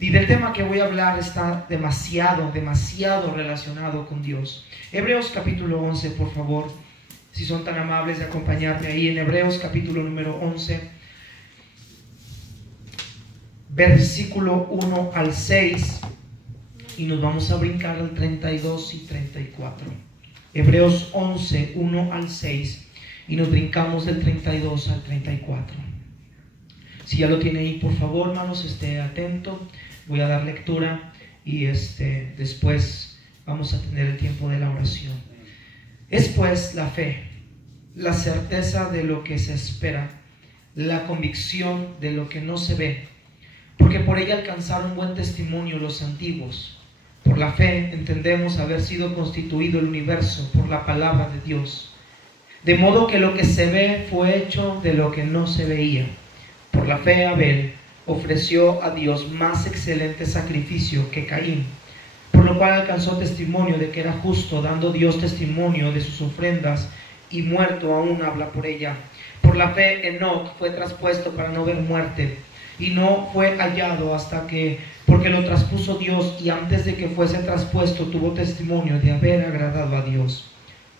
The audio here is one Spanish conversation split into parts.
Y del tema que voy a hablar está demasiado relacionado con Dios. Hebreos capítulo 11, por favor, si son tan amables de acompañarme ahí en Hebreos capítulo número 11, versículo 1 al 6, y nos vamos a brincar al 32 y 34. Hebreos 11, 1 al 6, y nos brincamos del 32 al 34. Si ya lo tiene ahí, por favor, hermanos, esté atento. Voy a dar lectura y después vamos a tener el tiempo de la oración. Es pues la fe, la certeza de lo que se espera, la convicción de lo que no se ve, porque por ella alcanzaron buen testimonio los antiguos. Por la fe entendemos haber sido constituido el universo por la palabra de Dios, de modo que lo que se ve fue hecho de lo que no se veía. Por la fe Abel ofreció a Dios más excelente sacrificio que Caín, por lo cual alcanzó testimonio de que era justo, dando Dios testimonio de sus ofrendas, y muerto aún habla por ella. Por la fe Enoc fue traspuesto para no ver muerte, y no fue hallado porque lo traspuso Dios, y antes de que fuese traspuesto tuvo testimonio de haber agradado a Dios.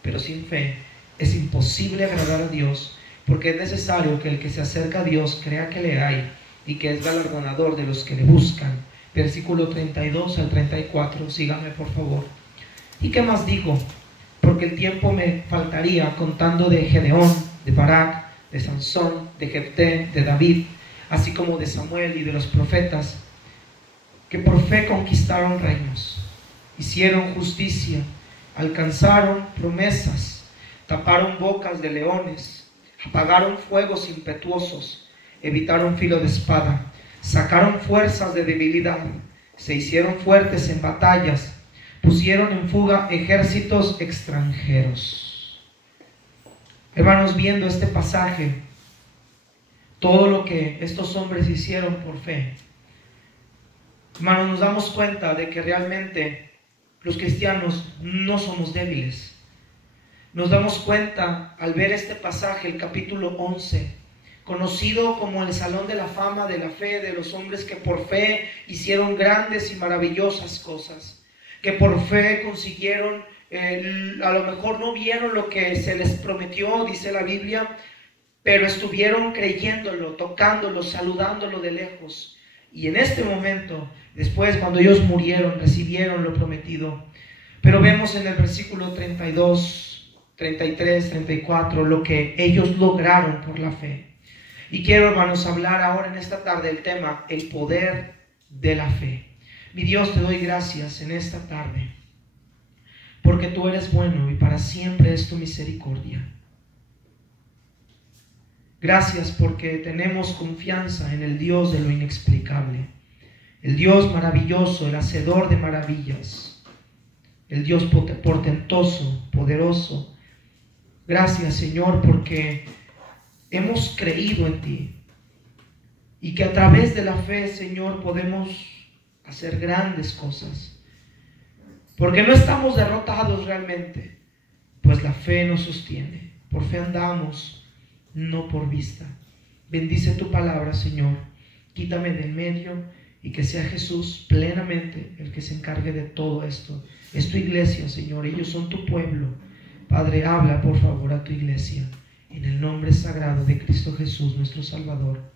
Pero sin fe es imposible agradar a Dios, porque es necesario que el que se acerca a Dios crea que le hay y que es galardonador de los que le buscan. Versículo 32 al 34, síganme por favor. ¿Y qué más digo? Porque el tiempo me faltaría contando de Gedeón, de Barak, de Sansón, de Jefté, de David, así como de Samuel y de los profetas, que por fe conquistaron reinos, hicieron justicia, alcanzaron promesas, taparon bocas de leones, apagaron fuegos impetuosos, evitaron filo de espada, sacaron fuerzas de debilidad, se hicieron fuertes en batallas, pusieron en fuga ejércitos extranjeros. Hermanos, viendo este pasaje, todo lo que estos hombres hicieron por fe, hermanos, nos damos cuenta de que realmente los cristianos no somos débiles. Nos damos cuenta al ver este pasaje, el capítulo 11, conocido como el Salón de la Fama de la Fe, de los hombres que por fe hicieron grandes y maravillosas cosas, que por fe consiguieron, a lo mejor no vieron lo que se les prometió, dice la Biblia, pero estuvieron creyéndolo, tocándolo, saludándolo de lejos. Y en este momento, después cuando ellos murieron, recibieron lo prometido. Pero vemos en el versículo 32, 33, 34, lo que ellos lograron por la fe. Y quiero, hermanos, hablar ahora en esta tarde del tema, el poder de la fe. Mi Dios, te doy gracias en esta tarde, porque tú eres bueno y para siempre es tu misericordia. Gracias porque tenemos confianza en el Dios de lo inexplicable, el Dios maravilloso, el hacedor de maravillas, el Dios portentoso, poderoso. Gracias, Señor, porque hemos creído en ti y que a través de la fe, Señor, podemos hacer grandes cosas, porque no estamos derrotados realmente, pues la fe nos sostiene. Por fe andamos, no por vista. Bendice tu palabra, Señor. Quítame de en medio y que sea Jesús plenamente el que se encargue de todo esto. Es tu iglesia, Señor, ellos son tu pueblo. Padre, habla por favor a tu iglesia, en el nombre sagrado de Cristo Jesús, nuestro Salvador.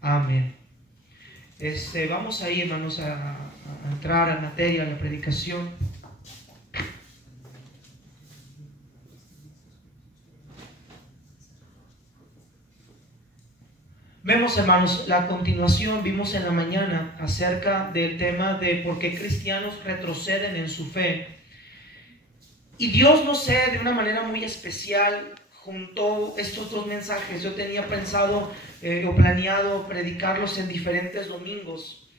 Amén. Vamos ahí, hermanos, a entrar a materia, a la predicación. Vemos, hermanos, la continuación. Vimos en la mañana acerca del tema de por qué cristianos retroceden en su fe. Y Dios, no sé, de una manera muy especial, juntó estos dos mensajes. Yo tenía pensado o planeado predicarlos en diferentes domingos,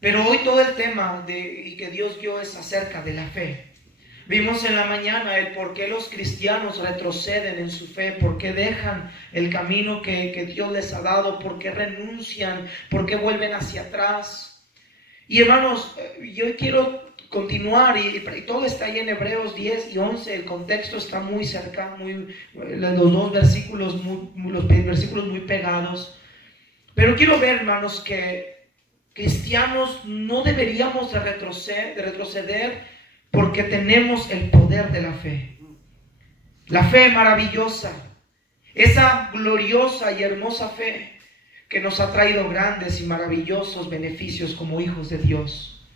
pero hoy todo el tema y que Dios dio es acerca de la fe. Vimos en la mañana el por qué los cristianos retroceden en su fe, por qué dejan el camino que Dios les ha dado, por qué renuncian, por qué vuelven hacia atrás. Y hermanos, yo quiero continuar y todo está ahí en Hebreos 10 y 11, el contexto está muy cerca, los dos versículos, los versículos muy pegados. Pero quiero ver, hermanos, que cristianos no deberíamos de retroceder porque tenemos el poder de la fe. La fe maravillosa, esa gloriosa y hermosa fe que nos ha traído grandes y maravillosos beneficios como hijos de Dios.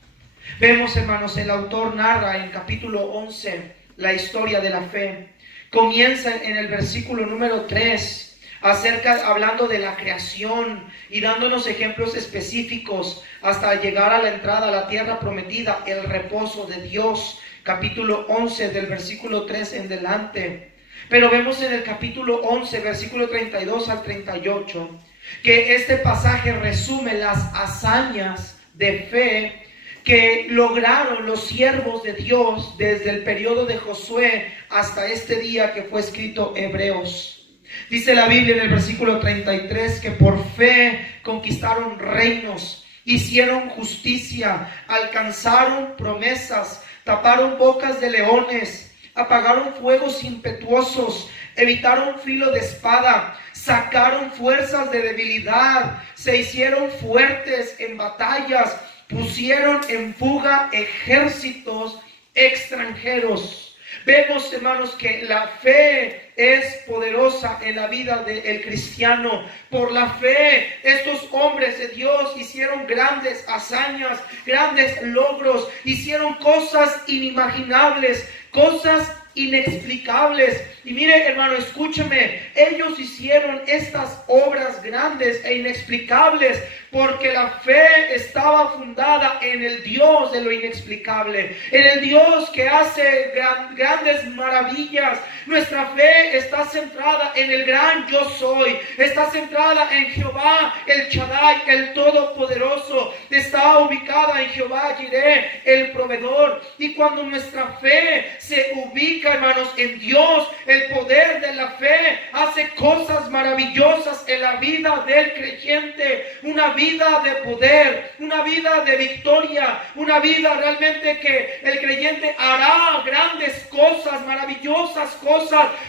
Vemos, hermanos, el autor narra en capítulo 11 la historia de la fe. Comienza en el versículo número 3, hablando de la creación y dándonos ejemplos específicos hasta llegar a la entrada a la tierra prometida, el reposo de Dios. Capítulo 11 del versículo 3 en delante. Pero vemos en el capítulo 11, versículo 32 al 38, que este pasaje resume las hazañas de fe que lograron los siervos de Dios desde el periodo de Josué hasta este día que fue escrito Hebreos. Dice la Biblia en el versículo 33 que por fe conquistaron reinos, hicieron justicia, alcanzaron promesas, taparon bocas de leones, apagaron fuegos impetuosos, evitaron filo de espada, sacaron fuerzas de debilidad, se hicieron fuertes en batallas, pusieron en fuga ejércitos extranjeros. Vemos, hermanos, que la fe es poderosa en la vida del cristiano. Por la fe, estos hombres de Dios hicieron grandes hazañas, grandes logros, hicieron cosas inimaginables, cosas inexplicables. Y mire, hermano, escúcheme, ellos hicieron estas obras grandes e inexplicables porque la fe estaba fundada en el Dios de lo inexplicable, en el Dios que hace grandes maravillas. Nuestra fe está centrada en el gran yo soy, está centrada en Jehová, el Shaddai, el Todopoderoso, está ubicada en Jehová Jireh, el proveedor. Y cuando nuestra fe se ubica, hermanos, en Dios, el poder de la fe hace cosas maravillosas en la vida del creyente, una vida de poder, una vida de victoria, una vida realmente que el creyente hará grandes cosas, maravillosas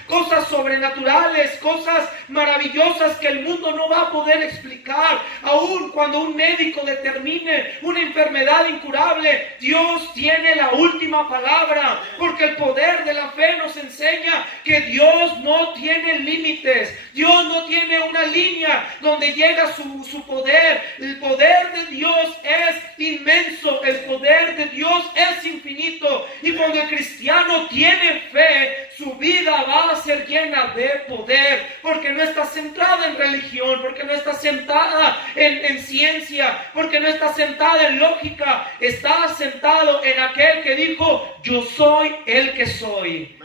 cosas sobrenaturales, cosas maravillosas que el mundo no va a poder explicar. Aún cuando un médico determine una enfermedad incurable, Dios tiene la última palabra, porque el poder de la fe nos enseña que Dios no tiene límites. Dios no tiene una línea donde llega su poder. El poder de Dios es inmenso, el poder de Dios es infinito. Y cuando el cristiano tiene fe, su vida va a ser llena de poder, porque no está centrada en religión, porque no está sentada en ciencia, porque no está sentada en lógica, está sentado en aquel que dijo: yo soy el que soy.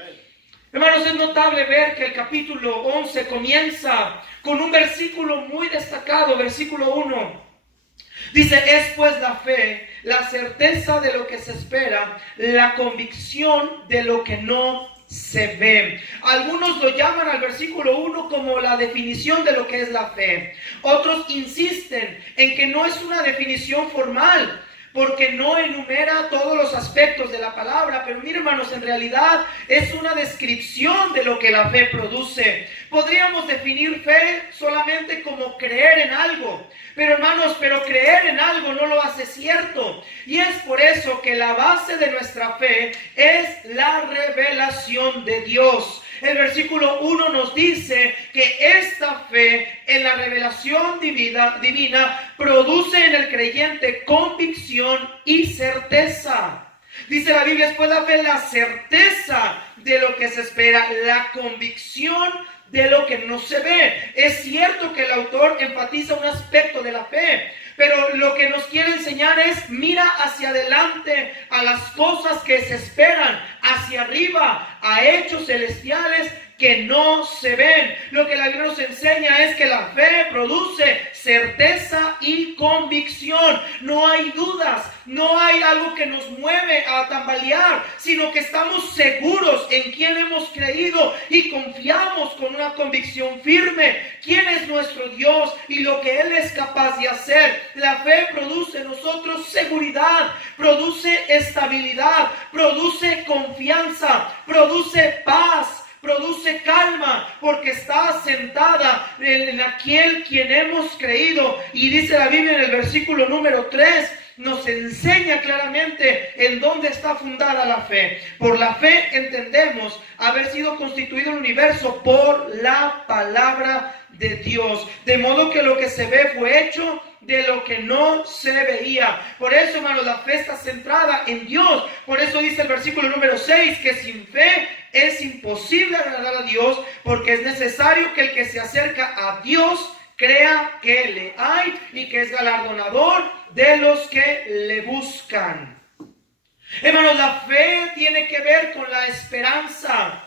Hermanos, es notable ver que el capítulo 11 comienza con un versículo muy destacado, versículo 1. Dice: es pues la fe, la certeza de lo que se espera, la convicción de lo que no se ve. Algunos lo llaman al versículo 1 como la definición de lo que es la fe. Otros insisten en que no es una definición formal, porque no enumera todos los aspectos de la palabra. Pero miren, hermanos, en realidad es una descripción de lo que la fe produce. Podríamos definir fe solamente como creer en algo. Pero hermanos, creer en algo no lo hace cierto. Y es por eso que la base de nuestra fe es la revelación de Dios. El versículo 1 nos dice que esta fe en la revelación divina produce en el creyente convicción y certeza. Dice la Biblia: después la fe, la certeza de lo que se espera, la convicción de lo que no se ve. Es cierto que el autor enfatiza un aspecto de la fe, pero lo que nos quiere enseñar es: mira hacia adelante a las cosas que se esperan, hacia arriba, a hechos celestiales que no se ven. Lo que la Biblia nos enseña es que la fe produce certeza y convicción. No hay dudas, no hay algo que nos mueve a tambalear, sino que estamos seguros en quién hemos creído y confiamos con una convicción firme quién es nuestro Dios y lo que Él es capaz de hacer. La fe produce en nosotros seguridad, produce estabilidad, produce confianza, produce paz, produce calma, porque está sentada en aquel quien hemos creído. Y dice la Biblia en el versículo número 3, nos enseña claramente en dónde está fundada la fe. Por la fe entendemos haber sido constituido el universo por la palabra de Dios, de modo que lo que se ve fue hecho de lo que no se veía. Por eso, hermanos, la fe está centrada en Dios. Por eso dice el versículo número 6, que sin fe es imposible agradar a Dios, porque es necesario que el que se acerca a Dios crea que le hay y que es galardonador de los que le buscan. Hermanos, la fe tiene que ver con la esperanza.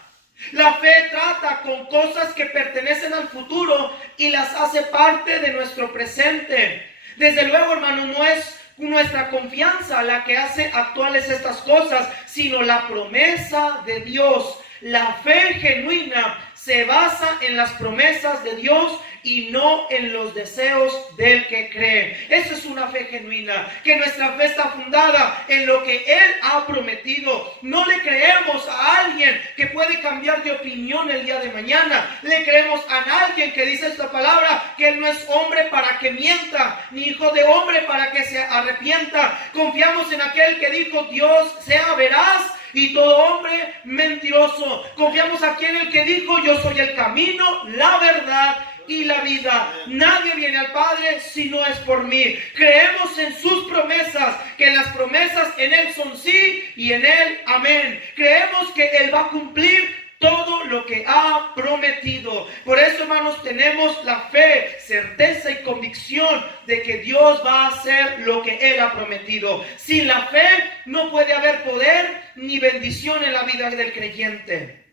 La fe trata con cosas que pertenecen al futuro y las hace parte de nuestro presente. Desde luego, hermanos, no es nuestra confianza la que hace actuales estas cosas, sino la promesa de Dios. La fe genuina se basa en las promesas de Dios y no en los deseos del que cree. Esa es una fe genuina, que nuestra fe está fundada en lo que Él ha prometido. No le creemos a alguien que puede cambiar de opinión el día de mañana. Le creemos a alguien que dice esta palabra, que Él no es hombre para que mienta, ni hijo de hombre para que se arrepienta. Confiamos en aquel que dijo: Dios sea veraz y todo hombre mentiroso. Confiamos aquí en el que dijo: yo soy el camino, la verdad y la vida. Nadie viene al Padre si no es por mí. Creemos en sus promesas, que las promesas en Él son sí y en Él amén. Creemos que Él va a cumplir todo lo que ha prometido. Por eso, hermanos, tenemos la fe, certeza y convicción de que Dios va a hacer lo que Él ha prometido. Sin la fe no puede haber poder ni bendición en la vida del creyente.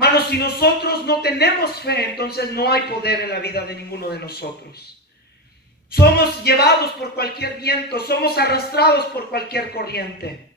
Hermanos, si nosotros no tenemos fe, entonces no hay poder en la vida de ninguno de nosotros. Somos llevados por cualquier viento, somos arrastrados por cualquier corriente.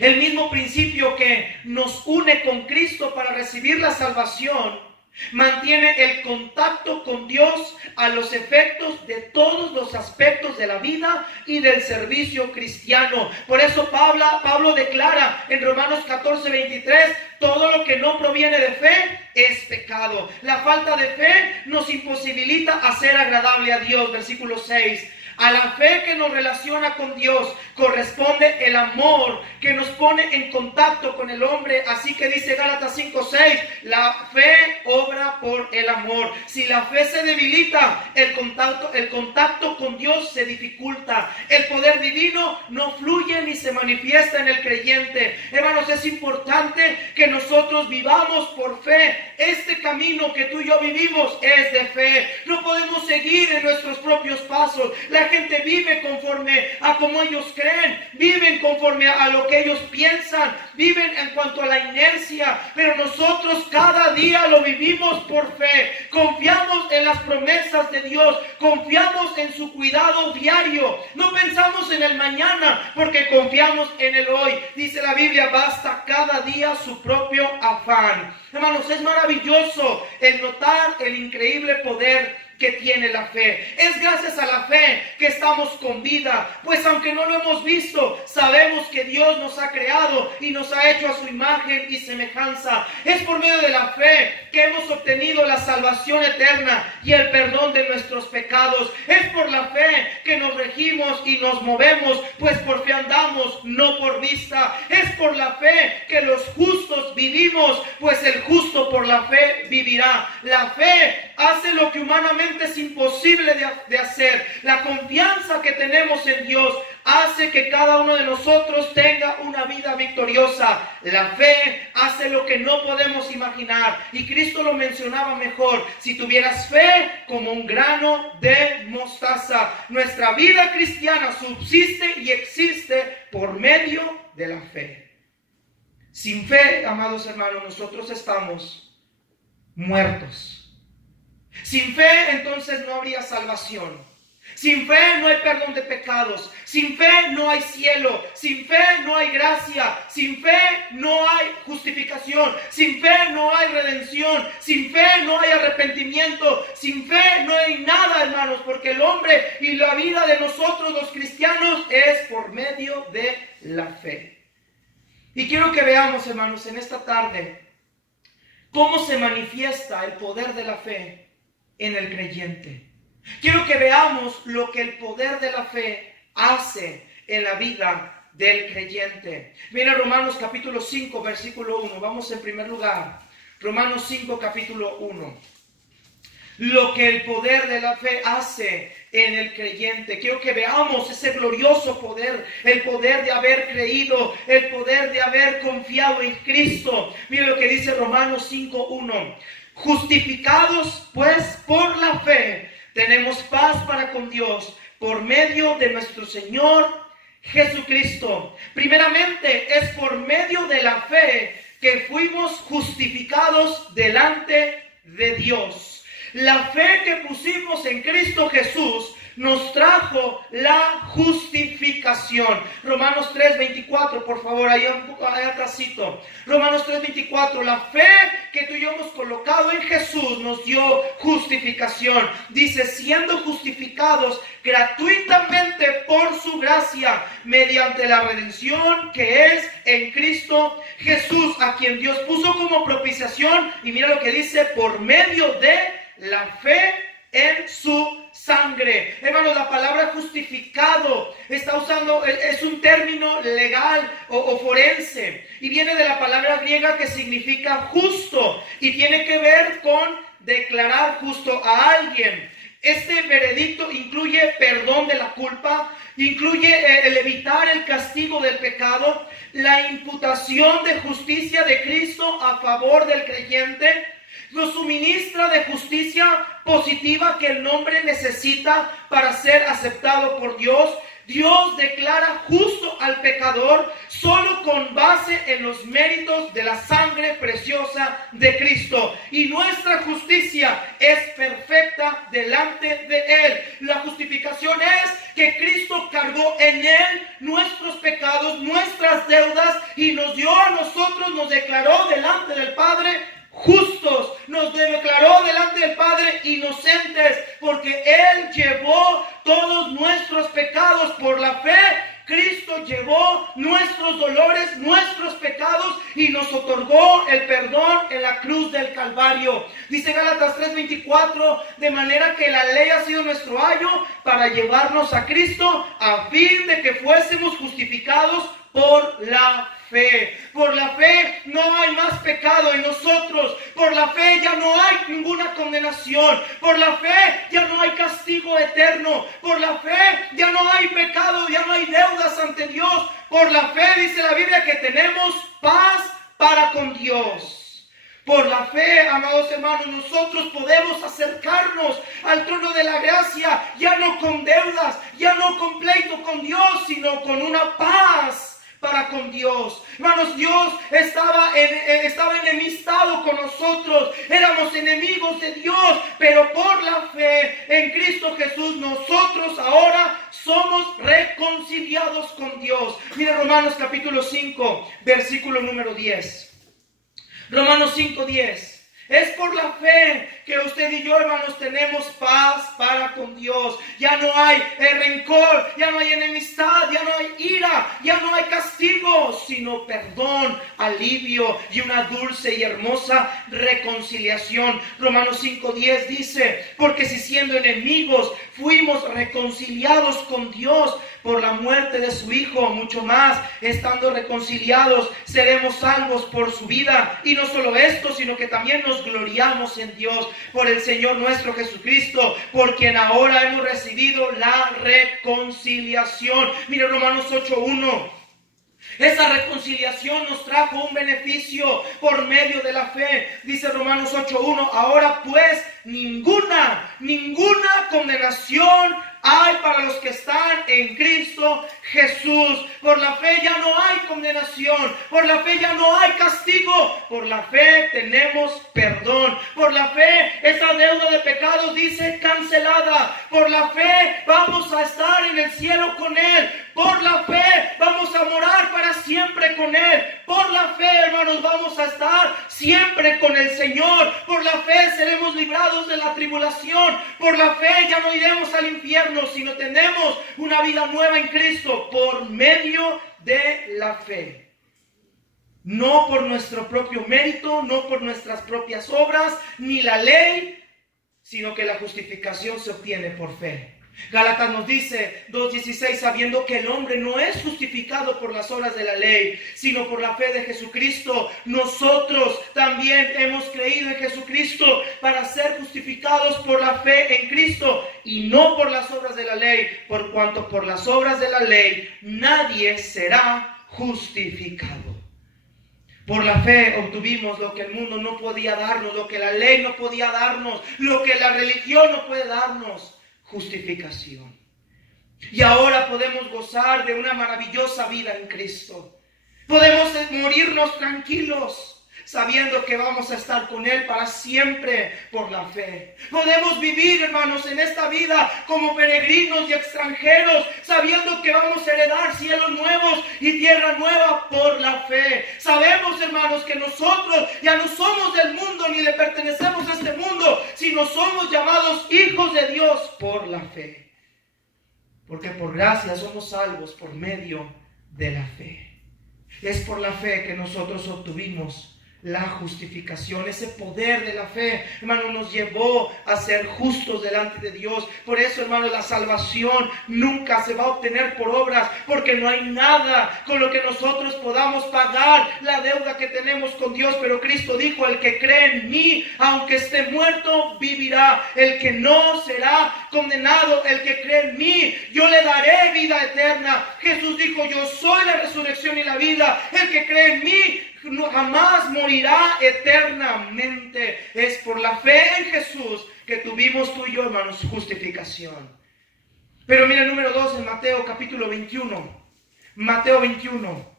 El mismo principio que nos une con Cristo para recibir la salvación mantiene el contacto con Dios a los efectos de todos los aspectos de la vida y del servicio cristiano. Por eso Pablo declara en Romanos 14:23, todo lo que no proviene de fe es pecado. La falta de fe nos imposibilita hacer agradable a Dios. Versículo 6. A la fe que nos relaciona con Dios corresponde el amor que nos pone en contacto con el hombre. Así que dice Gálatas 5:6, la fe obra por el amor. Si la fe se debilita, el contacto con Dios se dificulta. El poder divino no fluye ni se manifiesta en el creyente. Hermanos, es importante que nosotros vivamos por fe. Este camino que tú y yo vivimos es de fe. No podemos seguir en nuestros propios pasos. La gente vive conforme a como ellos creen, viven conforme a lo que ellos piensan, viven en cuanto a la inercia, pero nosotros cada día lo vivimos por fe. Confiamos en las promesas de Dios, confiamos en su cuidado diario, no pensamos en el mañana porque confiamos en el hoy. Dice la Biblia, basta cada día su propio afán. Hermanos, es maravilloso el notar el increíble poder que tiene la fe. Es gracias a la fe que estamos con vida, pues aunque no lo hemos visto, sabemos que Dios nos ha creado y nos ha hecho a su imagen y semejanza. Es por medio de la fe que hemos obtenido la salvación eterna y el perdón de nuestros pecados. Es por la fe que nos regimos y nos movemos, pues por fe andamos, no por vista. Es por la fe que los justos vivimos, pues el justo por la fe vivirá. La fe hace lo que humanamente es imposible de hacer. La confianza que tenemos en Dios hace que cada uno de nosotros tenga una vida victoriosa. La fe hace lo que no podemos imaginar, y Cristo lo mencionaba mejor: si tuvieras fe como un grano de mostaza. Nuestra vida cristiana subsiste y existe por medio de la fe. Sin fe, amados hermanos, nosotros estamos muertos. Sin fe, entonces no habría salvación. Sin fe no hay perdón de pecados. Sin fe no hay cielo. Sin fe no hay gracia. Sin fe no hay justificación. Sin fe no hay redención. Sin fe no hay arrepentimiento. Sin fe no hay nada, hermanos, porque el hombre y la vida de nosotros los cristianos es por medio de la fe. Y quiero que veamos, hermanos, en esta tarde ¿Cómo se manifiesta el poder de la fe en el creyente? Quiero que veamos lo que el poder de la fe hace en la vida del creyente. Mira Romanos capítulo 5, versículo 1. Vamos en primer lugar. Romanos 5, capítulo 1. Lo que el poder de la fe hace en el creyente. Quiero que veamos ese glorioso poder, el poder de haber creído, el poder de haber confiado en Cristo. Mira lo que dice Romanos 5:1. Justificados pues por la fe, tenemos paz para con Dios por medio de nuestro Señor Jesucristo. Primeramente es por medio de la fe que fuimos justificados delante de Dios. La fe que pusimos en Cristo Jesús nos trajo la justificación. Romanos 3:24, por favor, ahí atrásito. Romanos 3:24, la fe que tú y yo hemos colocado en Jesús nos dio justificación. Dice, siendo justificados gratuitamente por su gracia, mediante la redención que es en Cristo Jesús, a quien Dios puso como propiciación. Y mira lo que dice, por medio de la fe en su sangre. Hermanos, la palabra justificado está usando, es un término legal o forense, y viene de la palabra griega que significa justo, y tiene que ver con declarar justo a alguien. Este veredicto incluye perdón de la culpa, incluye el evitar el castigo del pecado, la imputación de justicia de Cristo a favor del creyente. Nos suministra de justicia positiva que el hombre necesita para ser aceptado por Dios. Dios declara justo al pecador solo con base en los méritos de la sangre preciosa de Cristo. Y nuestra justicia es perfecta delante de Él. La justificación es que Cristo cargó en Él nuestros pecados, nuestras deudas, y nos dio a nosotros, nos declaró delante del Padre justos, nos declaró delante del Padre inocentes, porque Él llevó todos nuestros pecados por la fe. Cristo llevó nuestros dolores, nuestros pecados, y nos otorgó el perdón en la cruz del Calvario. Dice Gálatas 3:24, de manera que la ley ha sido nuestro ayo para llevarnos a Cristo, a fin de que fuésemos justificados por la fe. Por la fe no hay más pecado en nosotros. Por la fe ya no hay ninguna condenación. Por la fe ya no hay castigo eterno. Por la fe ya no hay pecado, ya no hay deudas ante Dios. Por la fe dice la Biblia que tenemos paz para con Dios. Por la fe, amados hermanos, nosotros podemos acercarnos al trono de la gracia, ya no con deudas, ya no con pleito con Dios, sino con una paz para con Dios. Hermanos, Dios estaba enemistado con nosotros, éramos enemigos de Dios, pero por la fe en Cristo Jesús nosotros ahora somos reconciliados con Dios. Mira Romanos capítulo 5, versículo número 10. Romanos 5:10. Es por la fe que usted y yo, hermanos, tenemos paz para con Dios. Ya no hay rencor, ya no hay enemistad, ya no hay ira, ya no hay castigo, sino perdón, alivio y una dulce y hermosa reconciliación. Romanos 5:10 dice, porque si siendo enemigos fuimos reconciliados con Dios por la muerte de su Hijo, mucho más, estando reconciliados, seremos salvos por su vida. Y no solo esto, sino que también nos gloriamos en Dios por el Señor nuestro Jesucristo, por quien ahora hemos recibido la reconciliación. Mira Romanos 8:1. Esa reconciliación nos trajo un beneficio por medio de la fe. Dice Romanos 8:1, ahora pues ninguna condenación hay para los que están en Cristo Jesús. Por la fe ya no hay condenación, por la fe ya no hay castigo, por la fe tenemos perdón. Por la fe esa deuda de pecados dice cancelada. Por la fe vamos a estar en el cielo con Él. Por la fe vamos a morar para siempre con Él. Por la fe, hermanos, vamos a estar siempre con el Señor. Por la fe seremos librados de la tribulación. Por la fe ya no iremos al infierno, sino tenemos una vida nueva en Cristo por medio de la fe. No por nuestro propio mérito, no por nuestras propias obras, ni la ley, sino que la justificación se obtiene por fe. Gálatas nos dice 2:16, sabiendo que el hombre no es justificado por las obras de la ley, sino por la fe de Jesucristo. Nosotros también hemos creído en Jesucristo para ser justificados por la fe en Cristo y no por las obras de la ley, por cuanto por las obras de la ley nadie será justificado. Por la fe obtuvimos lo que el mundo no podía darnos, lo que la ley no podía darnos, lo que la religión no puede darnos: justificación. Y ahora podemos gozar de una maravillosa vida en Cristo. Podemos morirnos tranquilos, sabiendo que vamos a estar con Él para siempre por la fe. Podemos vivir, hermanos, en esta vida como peregrinos y extranjeros, sabiendo que vamos a heredar cielos nuevos y tierra nueva por la fe. Sabemos, hermanos, que nosotros ya no somos del mundo ni le pertenecemos a este mundo, sino somos llamados hijos de Dios por la fe. Porque por gracia somos salvos por medio de la fe. Es por la fe que nosotros obtuvimos la justificación. Ese poder de la fe, hermano, nos llevó a ser justos delante de Dios. Por eso, hermano, la salvación nunca se va a obtener por obras, porque no hay nada con lo que nosotros podamos pagar la deuda que tenemos con Dios. Pero Cristo dijo: el que cree en mí, aunque esté muerto, vivirá. El que no será condenado. El que cree en mí, yo le daré vida eterna. Jesús dijo: yo soy la resurrección y la vida. El que cree en mí jamás morirá eternamente. Es por la fe en Jesús que tuvimos tú y yo, hermanos, justificación. Pero mira el número 2 en Mateo capítulo 21. Mateo 21.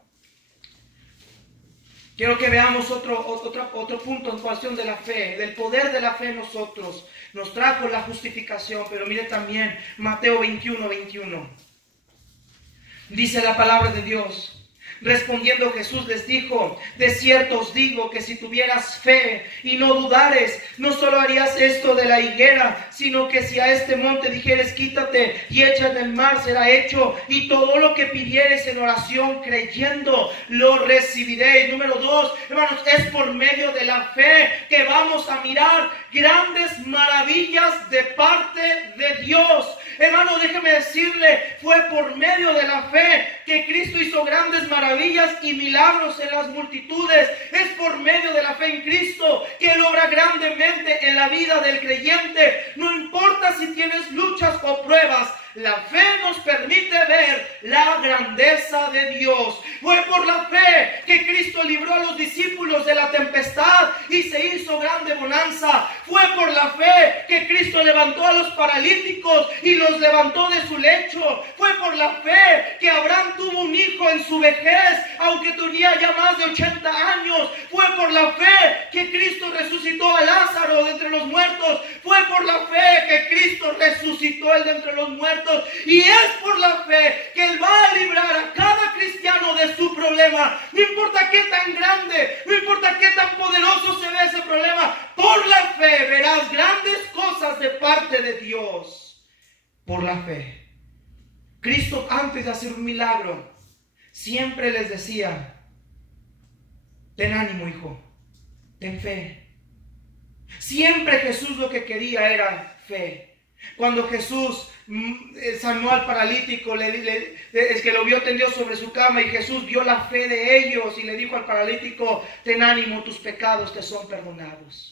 Quiero que veamos otro punto en cuestión de la fe, del poder de la fe en nosotros. Nos trajo la justificación, pero mire también Mateo 21, 21. Dice la palabra de Dios: respondiendo Jesús les dijo: de cierto os digo que si tuvieras fe y no dudares, no solo harías esto de la higuera, sino que si a este monte dijeres: quítate y échate en el mar, será hecho. Y todo lo que pidieres en oración creyendo, lo recibiréis. Número 2, hermanos, es por medio de la fe que vamos a mirar grandes maravillas de parte de Dios. Hermano, déjeme decirle, fue por medio de la fe que Cristo hizo grandes maravillas y milagros en las multitudes. Es por medio de la fe en Cristo que Él obra grandemente en la vida del creyente. No importa si tienes luchas o pruebas, la fe nos permite ver la grandeza de Dios. Fue por la fe que Cristo libró a los discípulos de la tempestad y se hizo grande bonanza. Fue por la fe que Cristo levantó a los paralíticos y los levantó de su lecho. Fue por la fe que Abraham tuvo un hijo en su vejez, aunque tenía ya más de 80 años. Fue por la fe que Cristo resucitó a Lázaro de entre los muertos. Fue por la fe que Cristo resucitó a él de entre los muertos. Y es por la fe que Él va a librar a cada cristiano de su problema. No importa qué tan grande, no importa qué tan poderoso se ve ese problema, por la fe verás grandes cosas de parte de Dios. Por la fe. Cristo, antes de hacer un milagro, siempre les decía: ten ánimo, hijo, ten fe. Siempre Jesús lo que quería era fe. Cuando Jesús sanó al paralítico, es que lo vio tendido sobre su cama, y Jesús vio la fe de ellos y le dijo al paralítico: ten ánimo, tus pecados te son perdonados.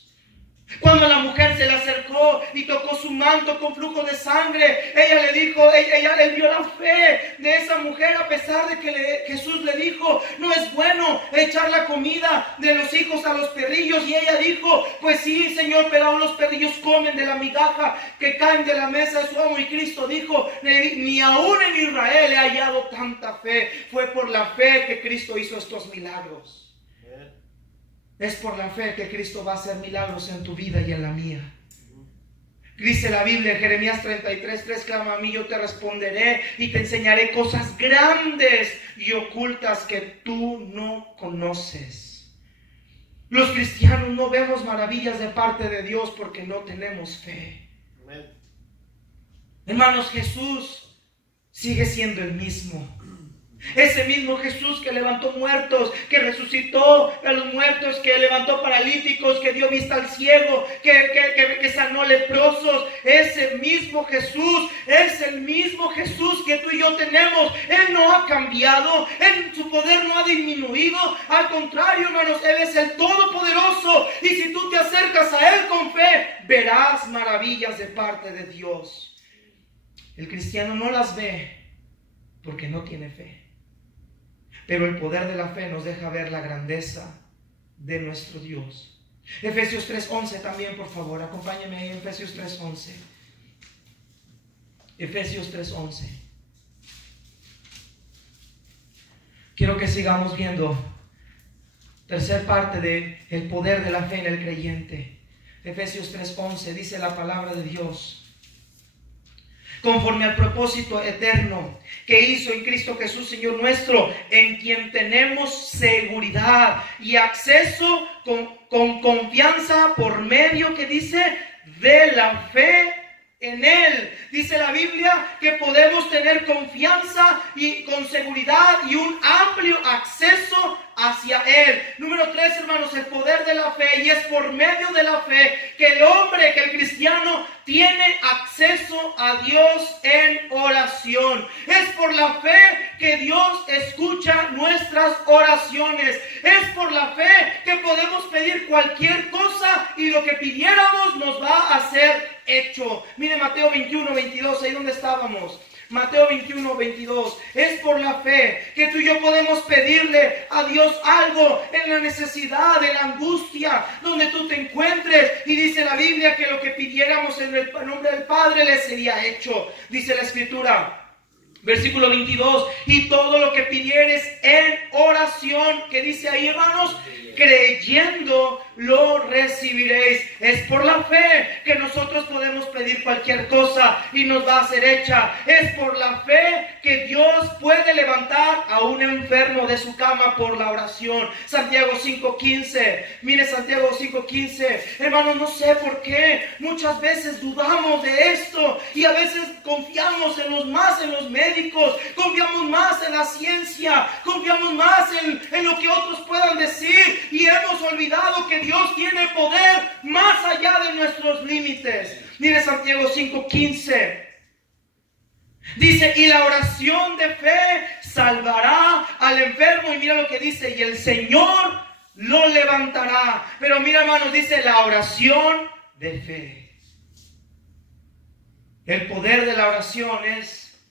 Cuando la mujer se le acercó y tocó su manto con flujo de sangre, ella le dijo, él vio la fe de esa mujer, a pesar de que Jesús le dijo: no es bueno echar la comida de los hijos a los perrillos. Y ella dijo: pues sí, Señor, pero aún los perrillos comen de la migaja que caen de la mesa de su amo. Y Cristo dijo: ni aún en Israel he hallado tanta fe. Fue por la fe que Cristo hizo estos milagros. Es por la fe que Cristo va a hacer milagros en tu vida y en la mía. Dice la Biblia en Jeremías 33:3: clama a mí, yo te responderé y te enseñaré cosas grandes y ocultas que tú no conoces. Los cristianos no vemos maravillas de parte de Dios porque no tenemos fe. Hermanos, Jesús sigue siendo el mismo. Ese mismo Jesús que levantó muertos, que resucitó a los muertos, que levantó paralíticos, que dio vista al ciego, que sanó leprosos. Ese mismo Jesús es el mismo Jesús que tú y yo tenemos. Él no ha cambiado, su poder no ha disminuido. Al contrario, hermanos, Él es el Todopoderoso. Y si tú te acercas a Él con fe, verás maravillas de parte de Dios. El cristiano no las ve porque no tiene fe. Pero el poder de la fe nos deja ver la grandeza de nuestro Dios. Efesios 3:11 también, por favor, acompáñenme ahí en Efesios 3:11. Efesios 3:11. Quiero que sigamos viendo tercer parte del poder de la fe en el creyente. Efesios 3:11 dice la palabra de Dios: conforme al propósito eterno que hizo en Cristo Jesús, Señor nuestro, en quien tenemos seguridad y acceso con confianza por medio, que dice, de la fe en Él. Dice la Biblia que podemos tener confianza y con seguridad y un amplio acceso hacia Él. Número 3, hermanos, el poder de la fe. Y es por medio de la fe que el hombre, que el cristiano, tiene acceso a Dios en oración. Es por la fe que Dios escucha nuestras oraciones. Es por la fe que podemos pedir cualquier cosa y lo que pidiéramos nos va a ser hecho. Mire Mateo 21:22, ahí donde estábamos. Mateo 21:22. Es por la fe que tú y yo podemos pedirle a Dios algo en la necesidad, en la angustia, donde tú te encuentres. Y dice la Biblia que lo que pidiéramos en el nombre del Padre le sería hecho. Dice la Escritura, versículo 22, y todo lo que pidieres en oración, que dice ahí, hermanos, creyendo lo recibiréis. Es por la fe que nosotros podemos pedir cualquier cosa y nos va a ser hecha. Es por la fe que Dios puede levantar a un enfermo de su cama por la oración. Santiago 5:15. Mire Santiago 5:15. Hermanos, no sé por qué muchas veces dudamos de esto y a veces confiamos en los médicos, confiamos más en la ciencia, confiamos más en lo que otros puedan decir, y hemos olvidado que Dios tiene poder más allá de nuestros límites. Mire Santiago 5:15. Dice, y la oración de fe salvará al enfermo. Y mira lo que dice, y el Señor lo levantará. Pero mira, hermanos, dice la oración de fe. El poder de la oración es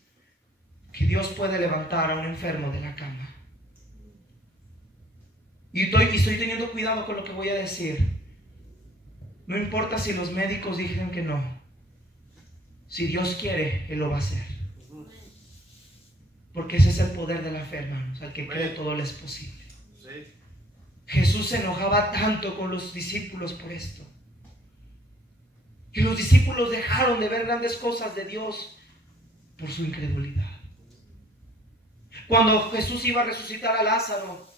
que Dios puede levantar a un enfermo de la cama. Y estoy teniendo cuidado con lo que voy a decir. No importa si los médicos dijeron que no. Si Dios quiere, Él lo va a hacer. Porque ese es el poder de la fe, hermanos. Al que cree, todo le es posible. Jesús se enojaba tanto con los discípulos por esto. Que los discípulos dejaron de ver grandes cosas de Dios por su incredulidad. Cuando Jesús iba a resucitar a Lázaro,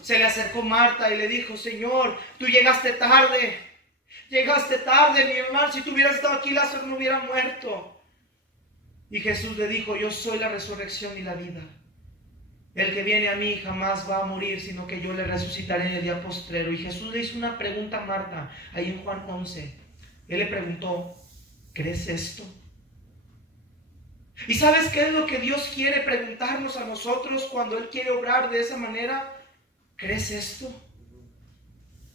se le acercó Marta y le dijo, Señor, tú llegaste tarde, mi hermano, si tú hubieras estado aquí, Lázaro no hubiera muerto. Y Jesús le dijo, yo soy la resurrección y la vida. El que viene a mí jamás va a morir, sino que yo le resucitaré en el día postrero. Y Jesús le hizo una pregunta a Marta, ahí en Juan 11. Él le preguntó, ¿crees esto? ¿Y sabes qué es lo que Dios quiere preguntarnos a nosotros cuando Él quiere obrar de esa manera? ¿Crees esto?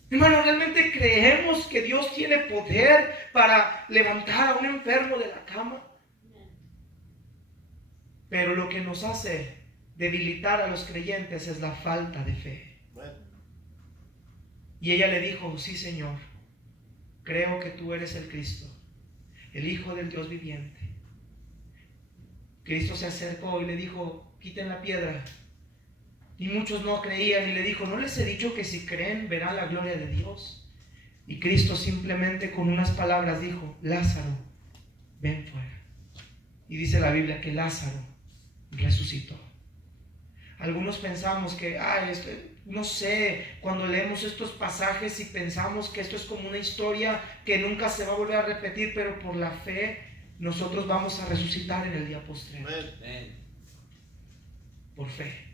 Hermano, ¿realmente creemos que Dios tiene poder para levantar a un enfermo de la cama? Pero lo que nos hace debilitar a los creyentes es la falta de fe. Y ella le dijo, sí, Señor, creo que tú eres el Cristo, el Hijo del Dios viviente. Cristo se acercó y le dijo, quiten la piedra. Y muchos no creían y le dijo, ¿no les he dicho que si creen verán la gloria de Dios? Y Cristo simplemente con unas palabras dijo, Lázaro, ven fuera. Y dice la Biblia que Lázaro resucitó. Algunos pensamos que, no sé, cuando leemos estos pasajes y pensamos que esto es como una historia que nunca se va a volver a repetir, pero por la fe nosotros vamos a resucitar en el día postrero. por fe.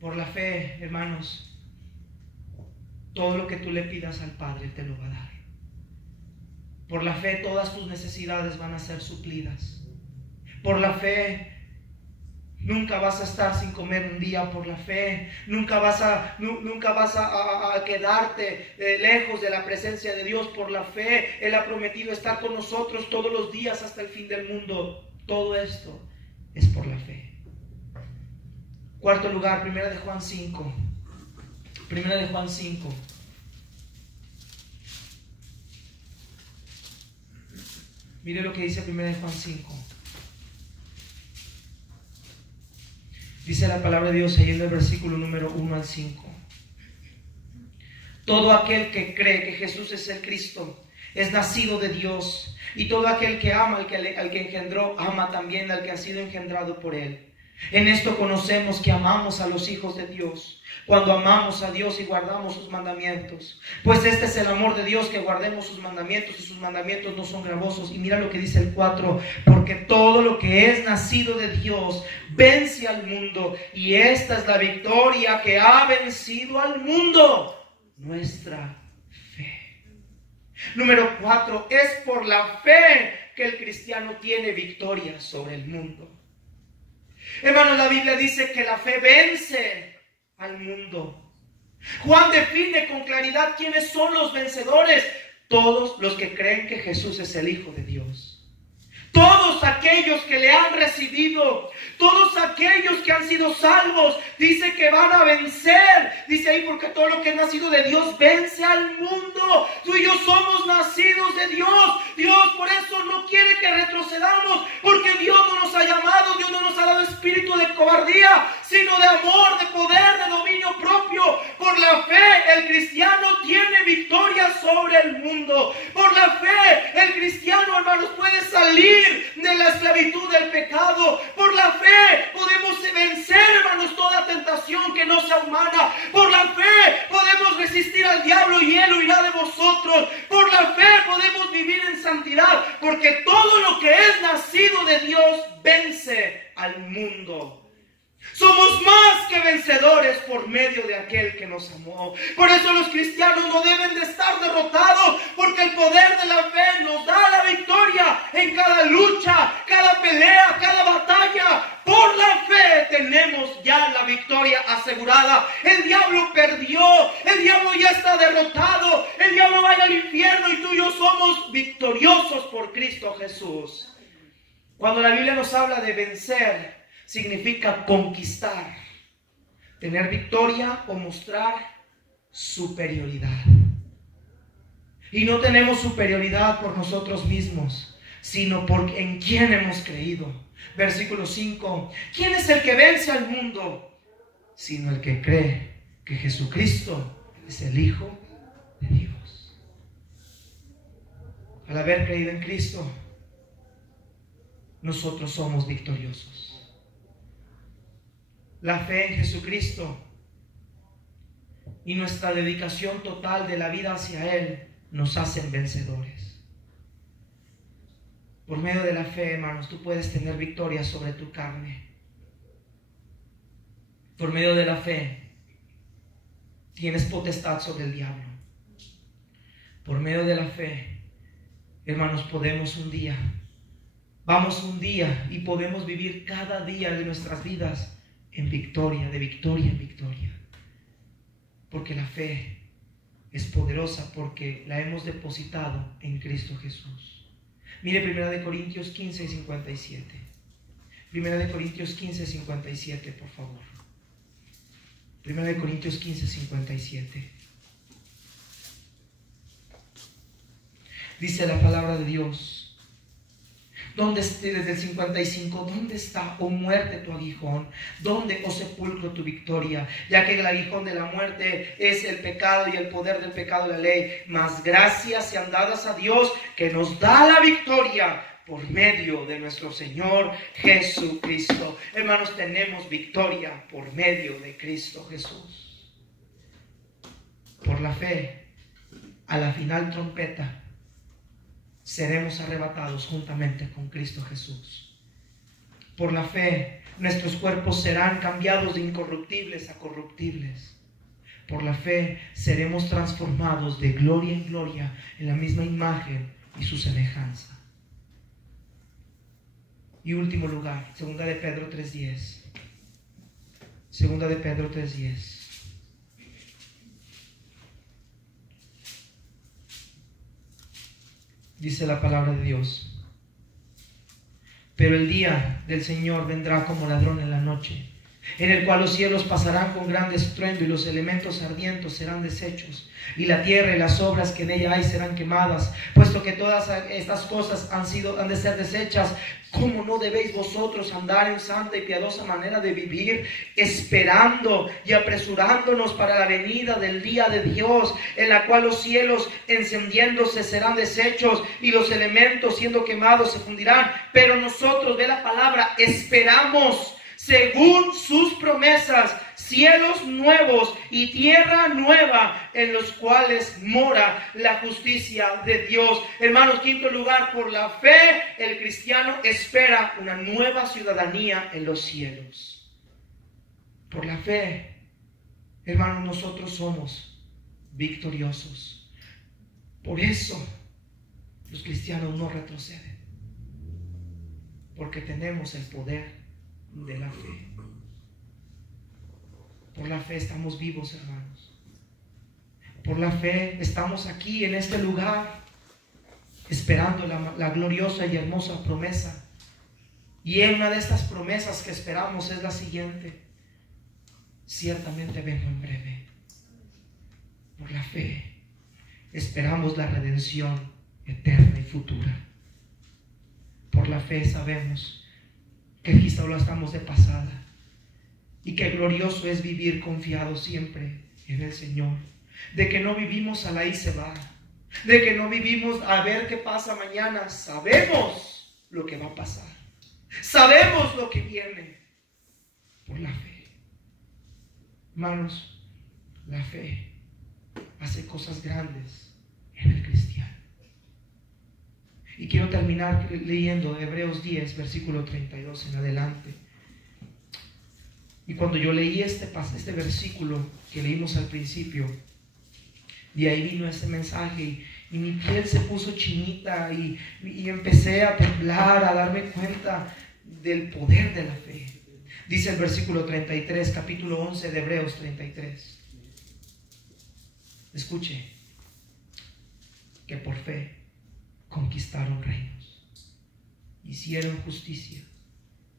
Por la fe, hermanos, todo lo que tú le pidas al Padre te lo va a dar. Por la fe todas tus necesidades van a ser suplidas. Por la fe nunca vas a estar sin comer un día. Por la fe nunca vas a quedarte lejos de la presencia de Dios. Por la fe Él ha prometido estar con nosotros todos los días hasta el fin del mundo. Todo esto es por la fe. Cuarto lugar, Primera de Juan 5. Primera de Juan 5. Mire lo que dice Primera de Juan 5. Dice la palabra de Dios ahí en el versículo número 1 al 5. Todo aquel que cree que Jesús es el Cristo es nacido de Dios, y todo aquel que ama al que engendró, ama también al que ha sido engendrado por él. En esto conocemos que amamos a los hijos de Dios, cuando amamos a Dios y guardamos sus mandamientos. Pues este es el amor de Dios, que guardemos sus mandamientos, y sus mandamientos no son gravosos. Y mira lo que dice el 4: porque todo lo que es nacido de Dios vence al mundo, y esta es la victoria que ha vencido al mundo, nuestra fe. Número 4, es por la fe que el cristiano tiene victoria sobre el mundo. Hermanos, la Biblia dice que la fe vence al mundo. Juan define con claridad quiénes son los vencedores: todos los que creen que Jesús es el Hijo de Dios. Todos aquellos que le han recibido, todos aquellos que han sido salvos, dice que van a vencer. Dice ahí, porque todo lo que es nacido de Dios vence al mundo. Tú y yo somos nacidos de Dios. Dios por eso no quiere que retrocedamos, porque Dios no nos ha llamado, Dios no nos ha dado espíritu de cobardía, sino de amor, de poder, de dominio propio. Por la fe el cristiano tiene victoria sobre el mundo. Por la fe el cristiano, hermanos, puede salir de la esclavitud del pecado. Por la fe podemos vencer, hermanos, toda tentación que no sea humana. Por la fe podemos resistir al diablo y él huirá de vosotros. Por la fe podemos vivir en santidad, porque todo lo que es nacido de Dios vence al mundo. Somos más que vencedores por medio de aquel que nos amó. Por eso los cristianos no deben de estar derrotados, porque el poder de la fe nos da la victoria en cada lucha, cada pelea, cada batalla. Por la fe tenemos ya la victoria asegurada. El diablo perdió, el diablo ya está derrotado, el diablo va al infierno, y tú y yo somos victoriosos por Cristo Jesús. Cuando la Biblia nos habla de vencer, significa conquistar, tener victoria o mostrar superioridad. Y no tenemos superioridad por nosotros mismos, sino por en quien hemos creído. Versículo 5: ¿quién es el que vence al mundo? Sino el que cree que Jesucristo es el Hijo de Dios. Al haber creído en Cristo, nosotros somos victoriosos. La fe en Jesucristo y nuestra dedicación total de la vida hacia Él nos hacen vencedores. Por medio de la fe, hermanos, tú puedes tener victoria sobre tu carne. Por medio de la fe tienes potestad sobre el diablo. Por medio de la fe, hermanos, podemos vamos un día y podemos vivir cada día de nuestras vidas en victoria, de victoria en victoria. Porque la fe es poderosa, porque la hemos depositado en Cristo Jesús. Mire 1 Corintios 15, 57. 1 Corintios 15, 57, por favor. 1 Corintios 15, 57. Dice la palabra de Dios. ¿Dónde esté? Desde el 55, ¿dónde está, oh muerte, tu aguijón? ¿Dónde, oh sepulcro, tu victoria? Ya que el aguijón de la muerte es el pecado, y el poder del pecado la ley. Mas gracias sean dadas a Dios, que nos da la victoria por medio de nuestro Señor Jesucristo. Hermanos, tenemos victoria por medio de Cristo Jesús. Por la fe, a la final trompeta, seremos arrebatados juntamente con Cristo Jesús. Por la fe, nuestros cuerpos serán cambiados de incorruptibles a corruptibles. Por la fe seremos transformados de gloria en gloria en la misma imagen y su semejanza. Y último lugar, segunda de Pedro 3:10. Segunda de Pedro 3:10. Dice la palabra de Dios: pero el día del Señor vendrá como ladrón en la noche, en el cual los cielos pasarán con gran estruendo y los elementos ardientes serán deshechos, y la tierra y las obras que en ella hay serán quemadas. Puesto que todas estas cosas han de ser deshechas, ¿cómo no debéis vosotros andar en santa y piadosa manera de vivir, esperando y apresurándonos para la venida del día de Dios, en la cual los cielos encendiéndose serán deshechos y los elementos siendo quemados se fundirán? Pero nosotros, ve la palabra, esperamos según sus promesas cielos nuevos y tierra nueva, en los cuales mora la justicia de Dios. Hermanos, quinto lugar, por la fe el cristiano espera una nueva ciudadanía en los cielos. Por la fe, hermanos, nosotros somos victoriosos. Por eso los cristianos no retroceden, porque tenemos el poder de la fe. Por la fe estamos vivos, hermanos. Por la fe estamos aquí en este lugar, esperando la gloriosa y hermosa promesa. Y una de estas promesas que esperamos es la siguiente: ciertamente vengo en breve. Por la fe esperamos la redención eterna y futura. Por la fe sabemos que aquí solo estamos de pasada, y que glorioso es vivir confiado siempre en el Señor, de que no vivimos a la y se va, de que no vivimos a ver qué pasa mañana. Sabemos lo que va a pasar, sabemos lo que viene. Por la fe, hermanos, la fe hace cosas grandes en el cristiano. Y quiero terminar leyendo Hebreos 10, versículo 32 en adelante. Y cuando yo leí este versículo que leímos al principio, de ahí vino ese mensaje y mi piel se puso chinita y empecé a temblar, a darme cuenta del poder de la fe. Dice el versículo 33, capítulo 11 de Hebreos 33. Escuche: que por fe conquistaron reinos, hicieron justicia,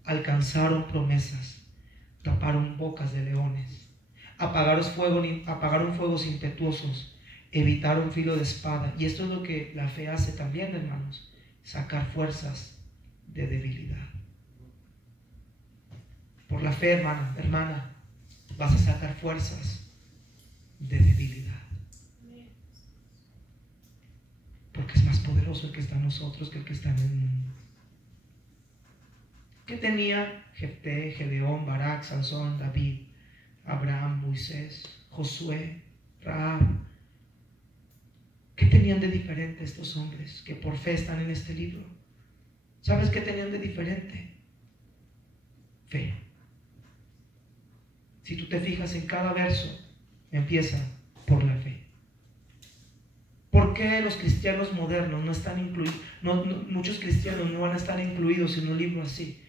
alcanzaron promesas, taparon bocas de leones, apagaron fuegos impetuosos, evitaron filo de espada. Y esto es lo que la fe hace también, hermanos: sacar fuerzas de debilidad. Por la fe, hermana, vas a sacar fuerzas de debilidad, porque es más poderoso el que está en nosotros que el que está en el mundo. ¿Qué tenía Jefté, Gedeón, Barak, Sansón, David, Abraham, Moisés, Josué, Rahab? ¿Qué tenían de diferente estos hombres que por fe están en este libro? ¿Sabes qué tenían de diferente? Fe. Si tú te fijas en cada verso, empieza por la fe. ¿Por qué los cristianos modernos no están incluidos? Muchos cristianos no van a estar incluidos en un libro así,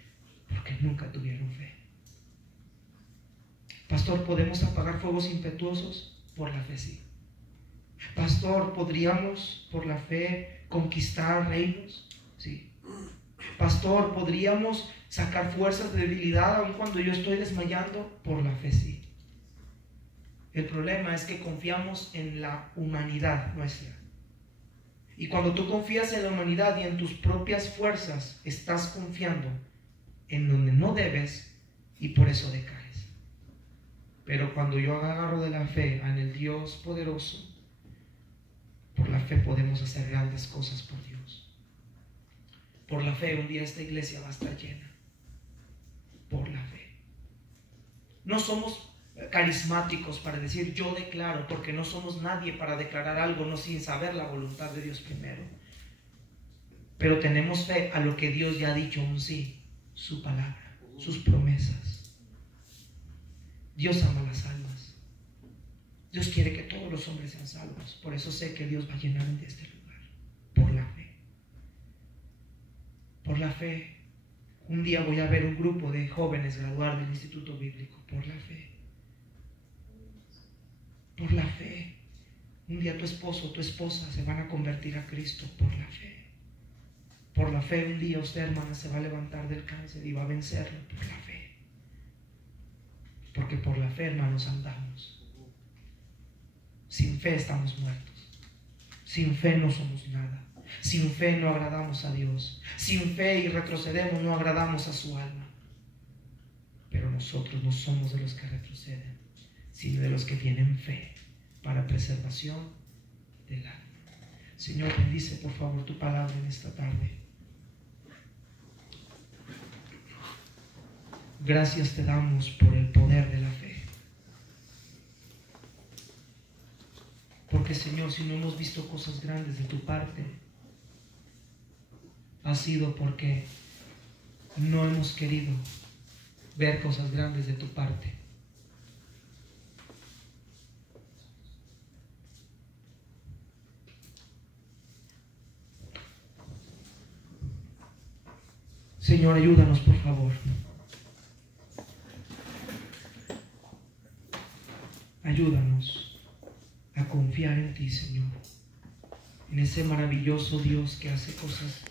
porque nunca tuvieron fe. Pastor, ¿podemos apagar fuegos impetuosos? Por la fe, sí. Pastor, ¿podríamos por la fe conquistar reinos? Sí. Pastor, ¿podríamos sacar fuerzas de debilidad aun cuando yo estoy desmayando? Por la fe, sí. El problema es que confiamos en la humanidad nuestra. Y cuando tú confías en la humanidad y en tus propias fuerzas, estás confiando en donde no debes, y por eso decaes. Pero cuando yo agarro de la fe en el Dios poderoso, por la fe podemos hacer grandes cosas por Dios. Por la fe un día esta iglesia va a estar llena. Por la fe. No somos carismáticos para decir yo declaro, porque no somos nadie para declarar algo no sin saber la voluntad de Dios primero. Pero tenemos fe a lo que Dios ya ha dicho un sí, su palabra. sus promesas. Dios ama las almas. Dios quiere que todos los hombres sean salvos. Por eso sé que Dios va a llenar de este lugar. Por la fe. Por la fe. Un día voy a ver un grupo de jóvenes graduar del Instituto Bíblico. Por la fe. Por la fe. Un día tu esposo o tu esposa se van a convertir a Cristo por la fe. Por la fe un día usted, hermana, se va a levantar del cáncer y va a vencerlo por la fe. Porque por la fe, hermanos, andamos. Sin fe estamos muertos. Sin fe no somos nada. Sin fe no agradamos a Dios. Sin fe y retrocedemos, no agradamos a su alma. Pero nosotros no somos de los que retroceden, sino de los que tienen fe para preservación del alma. Señor, bendice por favor tu palabra en esta tarde. Gracias te damos por el poder de la fe. Porque Señor, si no hemos visto cosas grandes de tu parte, ha sido porque no hemos querido ver cosas grandes de tu parte. Señor, ayúdanos por favor. Ayúdanos a confiar en ti, Señor, en ese maravilloso Dios que hace cosas